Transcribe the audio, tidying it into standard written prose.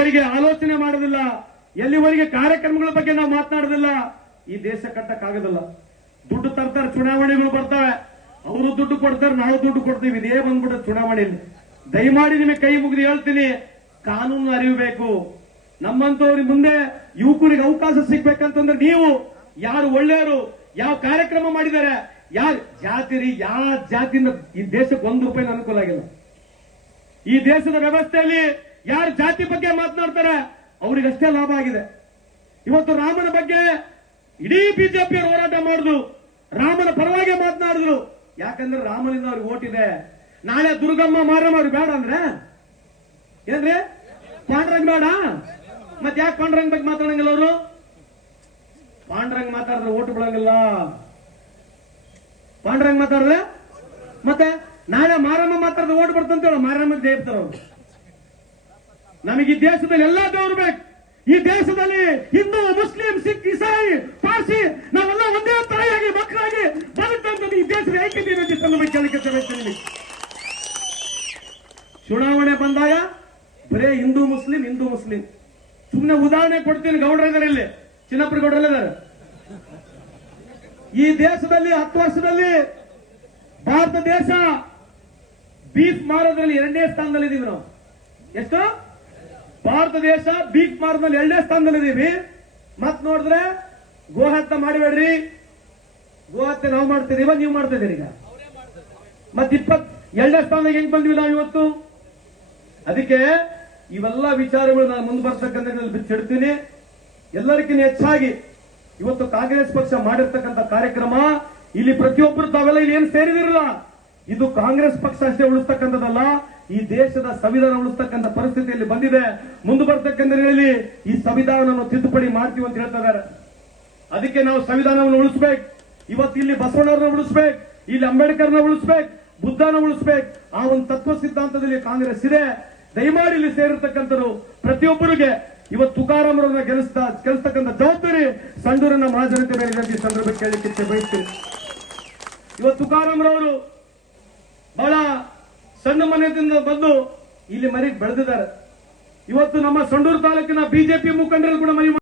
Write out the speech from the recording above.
ಎಲ್ಲಿವರೆಗೆ ಆಲೋಚನೆ ಮಾಡೋದಿಲ್ಲ, ಎಲ್ಲಿವರೆಗೆ ಕಾರ್ಯಕ್ರಮಗಳ ಬಗ್ಗೆ ನಾವು ಮಾತನಾಡೋದಿಲ್ಲ, ಈ ದೇಶ ಕಟ್ಟಕ್ಕಾಗೋದಿಲ್ಲ. ದುಡ್ಡು ತರ್ತಾರೆ, ಚುನಾವಣೆಗಳು ಬರ್ತವೆ, ಅವರು ದುಡ್ಡು ಕೊಡ್ತಾರೆ, ನಾವು ದುಡ್ಡು ಕೊಡ್ತೀವಿ. ಇದೇ ಬಂದ್ಬಿಟ್ಟು ಚುನಾವಣೆಯಲ್ಲಿ ದಯಮಾಡಿ ನಿಮಗೆ ಕೈ ಮುಗಿದು ಹೇಳ್ತೀನಿ, ಕಾನೂನು ಅರಿಯಬೇಕು. ನಮ್ಮಂತವ್ರಿಗೆ ಮುಂದೆ ಯುವಕರಿಗೆ ಅವಕಾಶ ಸಿಗ್ಬೇಕಂತಂದ್ರೆ ನೀವು ಯಾರು ಒಳ್ಳೆಯವರು, ಯಾವ ಕಾರ್ಯಕ್ರಮ ಮಾಡಿದ್ದಾರೆ, ಯಾರು ಜಾತಿರಿ, ಯಾವ ಜಾತಿಯಿಂದ ಈ ದೇಶಕ್ಕೆ ₹1 ಅನುಕೂಲ ಆಗಿಲ್ಲ. ಈ ದೇಶದ ವ್ಯವಸ್ಥೆಯಲ್ಲಿ ಯಾರು ಜಾತಿ ಬಗ್ಗೆ ಮಾತನಾಡ್ತಾರೆ ಅವರಿಗಷ್ಟೇ ಲಾಭ ಆಗಿದೆ. ಇವತ್ತು ರಾಮನ ಬಗ್ಗೆ ಇಡೀ ಬಿಜೆಪಿಯವರು ಹೋರಾಟ ಮಾಡಿದ್ರು, ರಾಮನ ಪರವಾಗಿ ಮಾತನಾಡಿದ್ರು. ಯಾಕಂದ್ರೆ ರಾಮನಿಂದ ಅವ್ರಿಗೆ ಓಟ್ ಇದೆ. ನಾಳೆ ದುರ್ಗಮ್ಮ ಮಾರಮ್ಮ ಅವ್ರಿಗೆ ಬೇಡ ಅಂದ್ರೆ ಏನ್ರಿ, ಪಾಂಡ್ರಂಗ್ ಬೇಡ, ಮತ್ತೆ ಯಾಕೆ ಪಾಂಡ್ರಂಗ್ ಬಗ್ಗೆ ಮಾತಾಡಂಗಿಲ್ಲ ಅವರು? ಪಾಂಡ್ರಂಗ್ ಮಾತಾಡಿದ್ರೆ ಓಟ್ ಬಿಡಂಗಿಲ್ಲ. ಪಾಂಡ್ರಂಗ್ ಮಾತಾಡಿದ್ರೆ ಮತ್ತೆ ನಾಳೆ ಮಾರಮ್ಮ ಮಾತಾಡಿದ್ರೆ ಓಟ್ ಬರ್ತಂತ ಮಾರಮ್ಮ ದೇವ್ತಾರ ಅವರು. ನಮಗೆ ಈ ದೇಶದಲ್ಲಿ ಎಲ್ಲಾ ದೇವರು ಬೇಕು. ಈ ದೇಶದಲ್ಲಿ ಹಿಂದೂ, ಮುಸ್ಲಿಂ, ಸಿಖ್, ಇಸಾಯಿ, ಪಾರ್ಸಿ ನಾವೆಲ್ಲ ಒಂದೇ ತಾಯಿಯಾಗಿ ಮಕ್ಕಳಾಗಿ ಬದುಕಂತ ಈ ದೇಶದ ಐಕ್ಯತೆ ಕೇಳಿಕೆ. ಚುನಾವಣೆ ಬಂದಾಗ ಬರೇ ಹಿಂದೂ ಮುಸ್ಲಿಂ ಹಿಂದೂ ಮುಸ್ಲಿಂ. ಸುಮ್ಮನೆ ಉದಾಹರಣೆ ಕೊಡ್ತೀನಿ, ಗೌಡ್ರ ಇದ್ದಾರೆ ಇಲ್ಲಿ, ಚಿನ್ನಪ್ಪರ ಗೌಡ್ರಲ್ಲಿದ್ದಾರೆ. ಈ ದೇಶದಲ್ಲಿ 10 ವರ್ಷದಲ್ಲಿ ಭಾರತ ದೇಶ ಬೀಫ್ ಮಾರೋದ್ರಲ್ಲಿ 2ನೇ ಸ್ಥಾನದಲ್ಲಿದ್ದೀವಿ ನಾವು. ಎಷ್ಟು? ಭಾರತ ದೇಶ ಬೀಫ್ ಮಾರೋದ್ರಲ್ಲಿ 2ನೇ ಸ್ಥಾನದಲ್ಲಿದ್ದೀವಿ. ಮತ್ ನೋಡಿದ್ರೆ ಗೋಹತ್ಯೆ ಮಾಡಬೇಡ್ರಿ, ಗೋಹತ್ಯೆ ನಾವು ಮಾಡ್ತಿದೀವ, ನೀವು ಮಾಡ್ತಾ ಇದೀರಿ. ಈಗ ಮತ್ 2ನೇ ಸ್ಥಾನದಾಗ ಹೆಂಗ್ ಬಂದ್ವಿ ನಾವು ಇವತ್ತು? ಅದಕ್ಕೆ ಇವೆಲ್ಲ ವಿಚಾರಗಳು ನಾನು ಮುಂದೆ ಬರ್ತಕ್ಕಂಥ ಬಿಚ್ಚಿಡ್ತೀನಿ. ಎಲ್ಲರಿಗಿಂತ ಹೆಚ್ಚಾಗಿ ಇವತ್ತು ಕಾಂಗ್ರೆಸ್ ಪಕ್ಷ ಮಾಡಿರ್ತಕ್ಕಂಥ ಕಾರ್ಯಕ್ರಮ, ಇಲ್ಲಿ ಪ್ರತಿಯೊಬ್ಬರು ತಾವೆಲ್ಲ ಇಲ್ಲಿ ಏನು ಸೇರಿದಿರಲ್ಲ, ಇದು ಕಾಂಗ್ರೆಸ್ ಪಕ್ಷ ಅಷ್ಟೇ ಉಳಿಸ್ತಕ್ಕಂಥದ್ದಲ್ಲ, ಈ ದೇಶದ ಸಂವಿಧಾನ ಉಳಿಸ್ತಕ್ಕಂಥ ಪರಿಸ್ಥಿತಿಯಲ್ಲಿ ಬಂದಿದೆ. ಮುಂದೆ ಬರ್ತಕ್ಕಂಥ ಈ ಸಂವಿಧಾನವನ್ನು ತಿದ್ದುಪಡಿ ಮಾಡ್ತೀವಿ ಅಂತ ಹೇಳ್ತಾ ಇದ್ದಾರೆ. ಅದಕ್ಕೆ ನಾವು ಸಂವಿಧಾನವನ್ನು ಉಳಿಸಬೇಕು. ಇವತ್ತು ಇಲ್ಲಿ ಬಸವಣ್ಣವ್ರನ್ನ ಉಳಿಸಬೇಕು, ಇಲ್ಲಿ ಅಂಬೇಡ್ಕರ್ನ ಉಳಿಸಬೇಕು, ಬುದ್ಧನ ಉಳಿಸಬೇಕು. ಆ ಒಂದು ತತ್ವ ಸಿದ್ಧಾಂತದಲ್ಲಿ ಕಾಂಗ್ರೆಸ್ ಇದೆ. ದಯಮಾಡಿ ಇಲ್ಲಿ ಸೇರಿರ್ತಕ್ಕಂಥರು ಪ್ರತಿಯೊಬ್ಬರಿಗೆ ಇವತ್ತು ತುಕಾರಾಮರನ್ನ ಗೆಲ್ಲಿಸ್ತಕ್ಕಂಥ ಜವಾಬ್ದಾರಿ ಸಂಡೂರಿನ ಮಹಾಜನತೆ ಮೇಲೆ ಈ ಸಂದರ್ಭ ಕೇಳಲಿಕ್ಕೆ ಬಯಸ್ತೀನಿ. ಇವತ್ತು ತುಕಾರಾಮರವರು ಬಹಳ ಸಣ್ಣ ಮನೆಯಿಂದ ಬಂದು ಇಲ್ಲಿ ಮನೆಗೆ ಬೆಳೆದಿದ್ದಾರೆ. ಇವತ್ತು ನಮ್ಮ ಸಂಡೂರು ತಾಲೂಕಿನ ಬಿಜೆಪಿ ಮುಖಂಡರು ಕೂಡ ಮನೆ